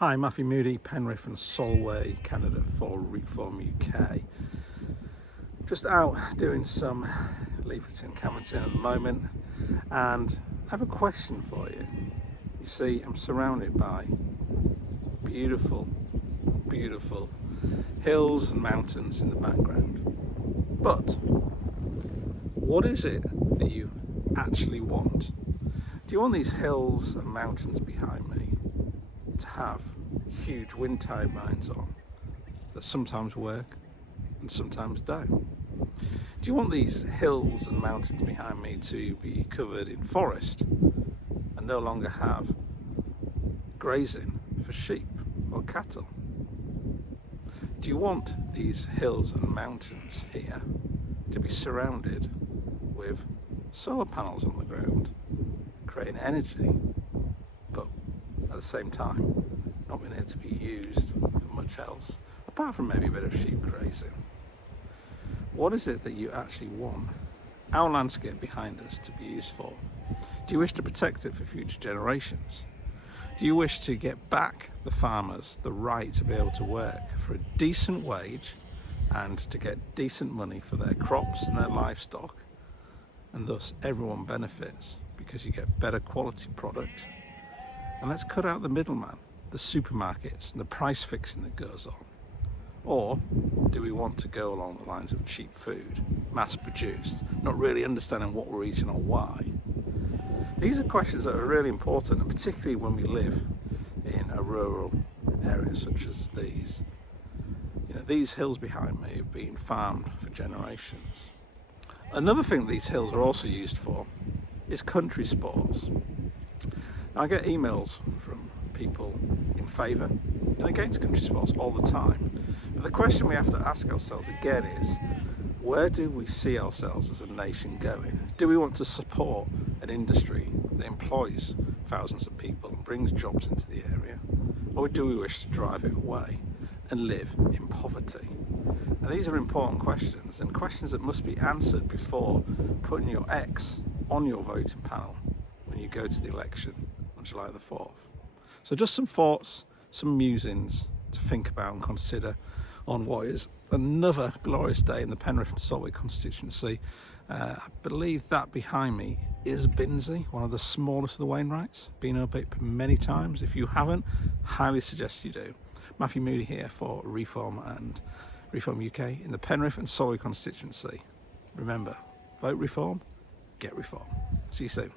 Hi, Matthew Moody, Penrith&Solway candidate for ReformUK. Just out doing some leafleting, canvassing at the moment, and I have a question for you. You see, I'm surrounded by beautiful, beautiful hills and mountains in the background. But what is it that you actually want? Do you want these hills and mountains behind me to have huge wind turbines on that sometimes work and sometimes don't? Do you want these hills and mountains behind me to be covered in forest and no longer have grazing for sheep or cattle? Do you want these hills and mountains here to be surrounded with solar panels on the ground, creating energy, but at the same time not being able to be used for much else, apart from maybe a bit of sheep grazing? What is it that you actually want our landscape behind us to be used for? Do you wish to protect it for future generations? Do you wish to get back the farmers the right to be able to work for a decent wage and to get decent money for their crops and their livestock, and thus everyone benefits because you get better quality product? And let's cut out the middleman, the supermarkets and the price fixing that goes on. Or do we want to go along the lines of cheap food, mass produced, not really understanding what we're eating or why? These are questions that are really important, and particularly when we live in a rural area such as these. You know, these hills behind me have been farmed for generations. Another thing these hills are also used for is country sports. Now, I get emails from people in favour and against country sports all the time. But the question we have to ask ourselves again is, where do we see ourselves as a nation going? Do we want to support an industry that employs thousands of people and brings jobs into the area? Or do we wish to drive it away and live in poverty? Now, these are important questions, and questions that must be answered before putting your X on your voting panel when you go to the election on July the 4th. So just some thoughts, some musings to think about and consider on what is another glorious day in the Penrith&Solway constituency. I believe that behind me is Binsey, one of the smallest of the Wainwrights. Been up it many times. If you haven't, highly suggest you do. Matthew Moody here for Reform and ReformUK in the Penrith&Solway constituency. Remember, vote Reform, get Reform. See you soon.